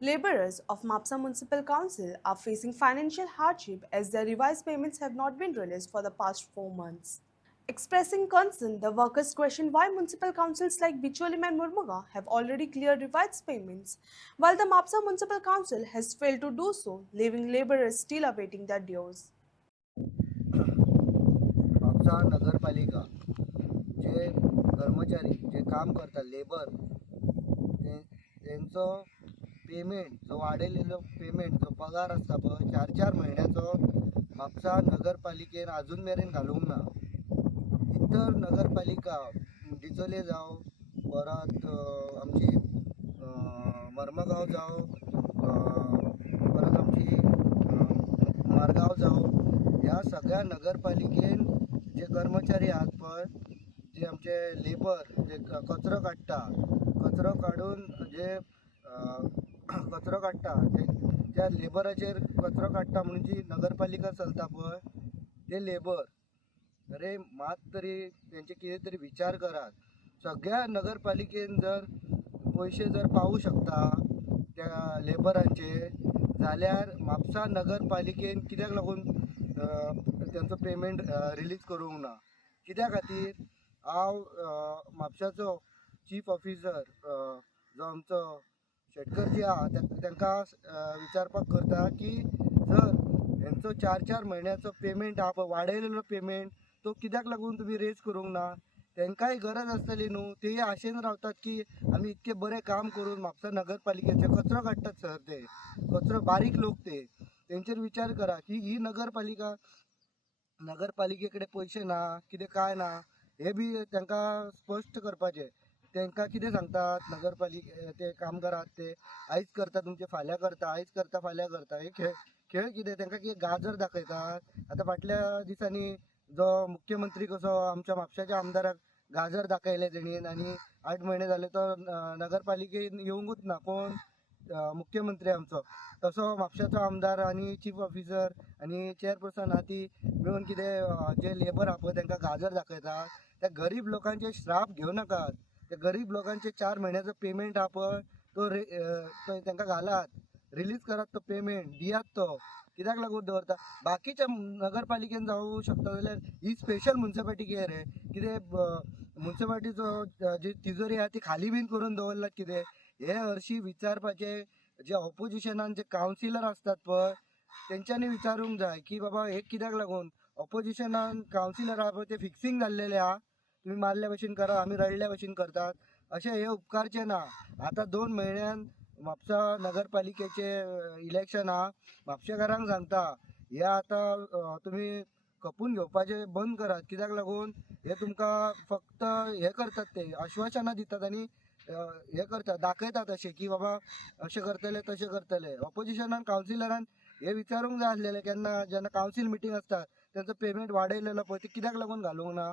Laborers of Mapsa Municipal Council are facing financial hardship as their revised payments have not been released for the past 4 months. Expressing concern, the workers question why municipal councils like Bicholim and Murmuga have already cleared revised payments, while the Mapsa Municipal Council has failed to do so, leaving laborers still awaiting their dues. Mapusa नगरपालिका जे कर्मचारी जे काम करतात labour त्यांचो payment जो वाडयलेलो payment जो पगार आसता पळय 4-4 महिन्याचो म्हापसा नगरपालिकेन अजून मेरेन घालूंक ना. इतर नगरपालिका डिचोले जावं परत आमची मर्मगांव जावं परत आमची मारगांव जावं ह्या सगळ्या नगरपालिकेन जे कर्मचारी आहात पळय जे आमचे लेबर जे कचरो काडटा कचरो काडून जे कचरो काडटा ते त्या लेबराचेर कचरो काडटा म्हणून जी नगरपालिका चलता पळय ते लेबर अरे मात तरी त्यांचे कितें तरी विचार करात. सगळ्या नगरपालिकेन जर पैसे जर पावू शकता त्या लेबरांचे जाल्यार म्हापसा नगरपालिकेन कित्याक लागून त्यांचो पेमेंट रिलीज करूंक ना. कित्या खातीर हांव म्हापशाचो चीफ ऑफिसर जो आमचो शेटकरजी आहा तांकां विचारपाक करता की जर हेंचो 4-4 महिन्याचो पेमेंट आहा पळय वाडयलेलो पेमेंट तो कित्याक लागून तुमी रेज करूंक ना. तांकांय गरज आसतली न्हू, तेय आशेन रावतात की आमी इतके बरें काम करून म्हापसा नगरपालिकेचे कचरो काडटात सर ते कचरो बारीक लोक ते तेंचेर विचार करा की ही नगरपालिके कडेन पैसे ना कितें काय ना हे बी तांकां स्पश्ट करपाचें. तांकां कितें सांगतात नगरपालिके ते कामगार आहात ते आयज करता तुमचे फाल्यां करता आयज करता फाल्यां करता हे खेळ कितें तांकां कितें गाजर दाखयतात. आतां फाटल्या दिसांनी जो मुख्यमंत्री कसो आमच्या म्हापशाच्या आमदाराक गाजर दाखयले तेणीन आनी 8 महिने जाले तो नगरपालिकेन येवंकूच ना. कोण मुख्यमंत्री आमचो तसो म्हापशाचो आमदार आनी चीफ ऑफिसर आनी चेअरपर्सन आहा ती मेळून कितें जे लेबर आहा पळय तांकां गाजर दाखयतात. त्या गरीब लोकांचे श्राप घेवं नाकात. ते गरीब लोकांचे 4 महिन्याचो पेमेंट आहा पळय तो तांकां घालात रिलीज करात तो पेमेंट दियात तो कित्याक लागून दवरता. बाकीच्या नगरपालिकेन जावं शकता जाल्यार ही स्पेशल म्युनिसिपालिटी रे कितें म्युनिसिपालिटीचो जी तिजोरी आहा ती खाली बीन करून दवरलात कितें हे हरशीं विचारपाचे. जे ऑपोजिशनान जे कावन्सिलर असतात पळय तेंच्यांनी विचारूंक जाय की बाबा हे कित्याक लागून ऑपोजिशनान कावन्सिलर आहा पळय ते फिक्सिंग जाल्लेले आहा तुम्ही मारल्या भशेन करा आमी रडल्या भशेन करतात अशें हे उपकारचे ना. आतां 2 महिन्यान म्हापसा नगरपालिकेचे इलेक्शन आहा. म्हापशेकारांक सांगता हे आतां तुमी खपून घेवपाचे बंद करात. कित्याक लागून हे तुमकां फक्त हे करतात ते आश्वासनां दितात आनी हे करतात दाखयतात अशें की बाबा अशें करतले तशें करतले. ऑपोजिशनान कावन्सिलरान हे विचारूंक जाय आसलेले केन्ना जेन्ना कावन्सील मिटींग आसता तेंचो पेमेंट वाडयलेलो पळय ते कित्याक लागून घालूंक ना.